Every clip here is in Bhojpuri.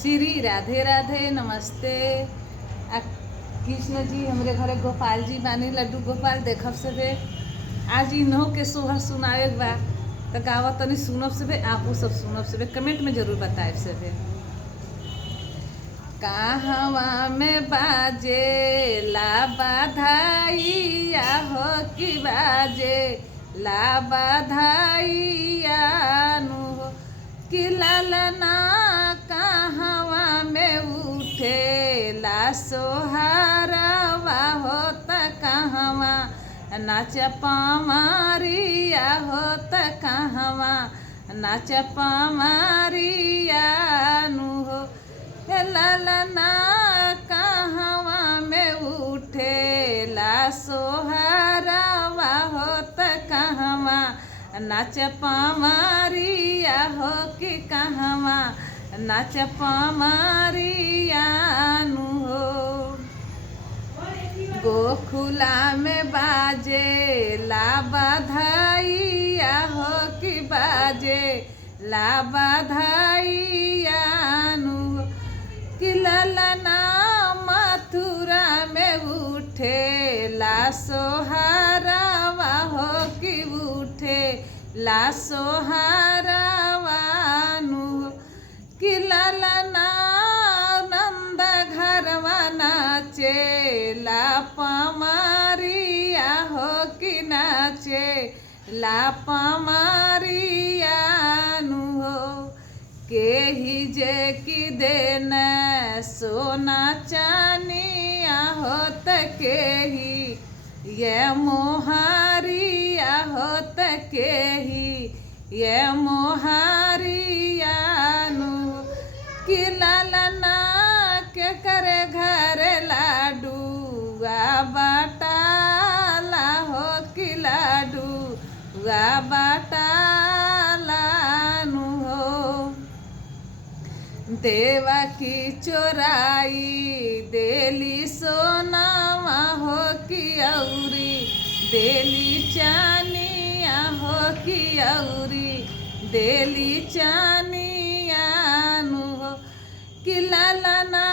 श्री राधे राधे नमस्ते। कृष्ण जी हमरे घरे गोपाल जी बानी, लड्डू गोपाल देखब से आज इन्हों के सोहर सुनावे बा तो गावत तनी सुनब से आपू सब सुनब से कमेंट में जरूर बताए से कहवा में बाजे ला बाधाइया हो कि बाजे ला बाधाइया नु हो कि ललना कहवा में उठे ला सोहारवा हो त कहवा नाच पामारिया हो त कहवा नाच पामारिया नु हो ललना कहवा में उठे ला सोहारवा हो त कहवा नाच पामारिया हो कि कहवा नाच पामारिया नु हो गोखुला में बाजे ला बाधाइया हो कि बाजे ला बाधाइया नु कि ललना मथुरा में उठे ला सोहारवा हो कि उठे ला सोहारवा नु कि ललना नंद घरवा नाचे ला पमारिया हो कि नाचे ला पमारिया नु हो के ही जे कि देन सोना चानिया हो त के ही ये मोहारिया हो त के ही ये मोहारिया नु कि ललना के करे घर लाडू बाटाला हो कि लाडू बाटाला नु हो देवा की चोराई देली सोनावा हो कि औरी देली चानिया हो कि औरी देली चानिया नु हो कि ललना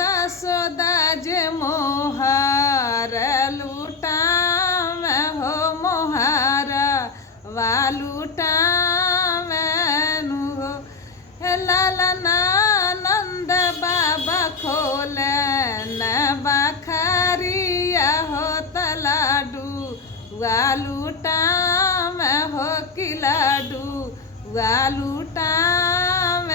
दासोदा जे मोहार लूटाव हो मोहार वालूटाव नु हो ललना नंद बाबा खोले न बखरिया हो त लाडू वालूटाव हो कि लाडू वालूटाव